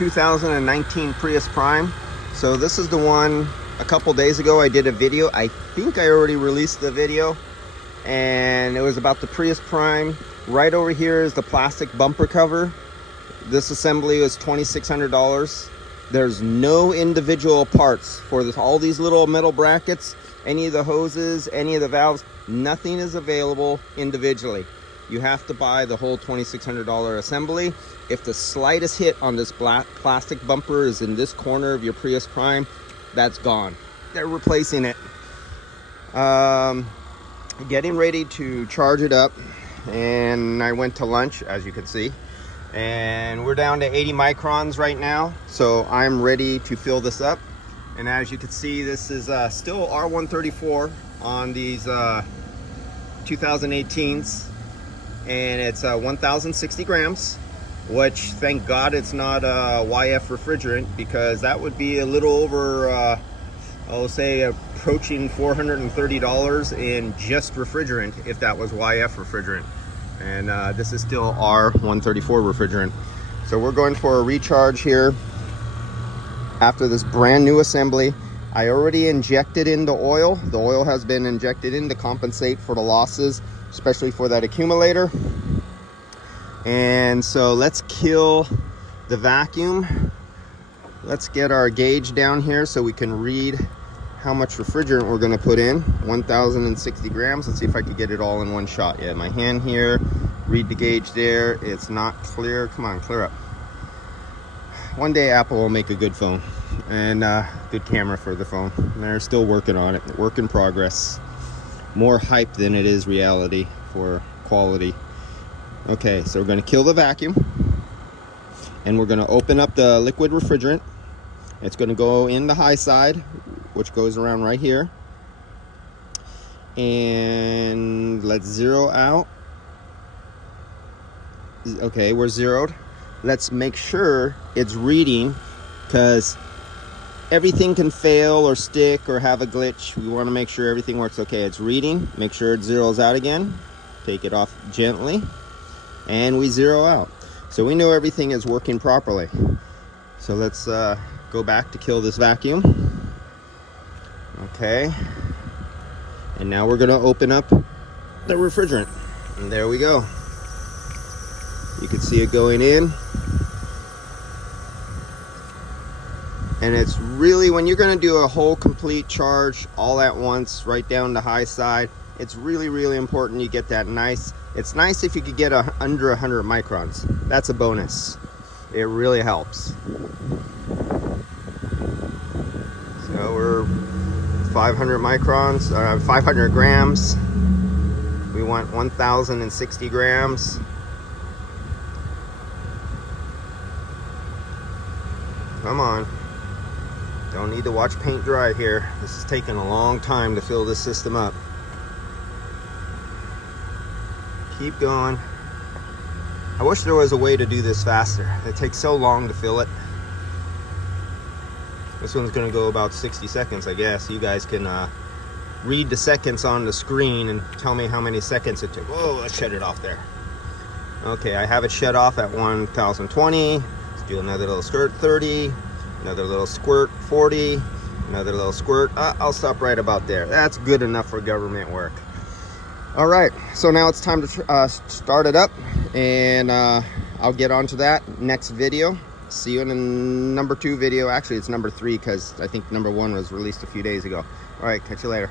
2019 Prius Prime. So this is the one a couple days ago I did a video. I think I already released the video, and it was about the Prius Prime. Right over here is the plastic bumper cover. This assembly was $2,600. There's no individual parts for this. All these little metal brackets, any of the hoses, any of the valves, nothing is available individually. You have to buy the whole $2,600 assembly. If the slightest hit on this black plastic bumper is in this corner of your Prius Prime, that's gone. They're replacing it. Getting ready to charge it up, and I went to lunch, as you can see, and we're down to 80 microns right now, so I'm ready to fill this up. And as you can see, this is still R134 on these 2018s, and it's 1,060 grams, which, thank God, it's not YF refrigerant, because that would be a little over I'll say approaching $430 in just refrigerant if that was YF refrigerant. And this is still R134 refrigerant. So we're going for a recharge here after this brand new assembly. I already injected in the oil. The oil has been injected in to compensate for the losses, especially for that accumulator. And so let's kill the vacuum. Let's get our gauge down here so we can read how much refrigerant we're going to put in. 1,060 grams. Let's see if I can get it all in one shot. Yeah, my hand here, read the gauge there. It's not clear. Come on, clear up. One day Apple will make a good phone and good camera for the phone. They're still working on it. Work in progress. More hype than it is reality for quality. Okay, so we're going to kill the vacuum, and we're going to open up the liquid refrigerant. It's going to go in the high side, which goes around right here, and let's zero out. Okay, we're zeroed. Let's make sure it's reading, because everything can fail or stick or have a glitch. We want to make sure everything works okay. It's reading. Make sure it zeroes out again. Take it off gently, and we zero out. So we know everything is working properly. So let's go back to kill this vacuum. Okay, and now we're going to open up the refrigerant, and there we go. You can see it going in, and it's really, when you're going to do a whole complete charge all at once, right down the high side, it's really important you get that nice. It's nice if you could get under 100 microns. That's a bonus. It really helps. So we're 500 microns, 500 grams. We want 1,060 grams. Come on. Don't need to watch paint dry here. This is taking a long time to fill this system up. Keep going. I wish there was a way to do this faster. It takes so long to fill it. This one's going to go about 60 seconds, I guess. You guys can read the seconds on the screen and tell me how many seconds it took. Whoa, let's shut it off there. Okay, I have it shut off at 1,020. Let's do another little squirt, 30. Another little squirt, 40. Another little squirt. I'll stop right about there. That's good enough for government work. All right, so now it's time to start it up, and I'll get onto that next video. See you in the number 2 video. Actually, it's number 3, because I think number 1 was released a few days ago. All right, catch you later.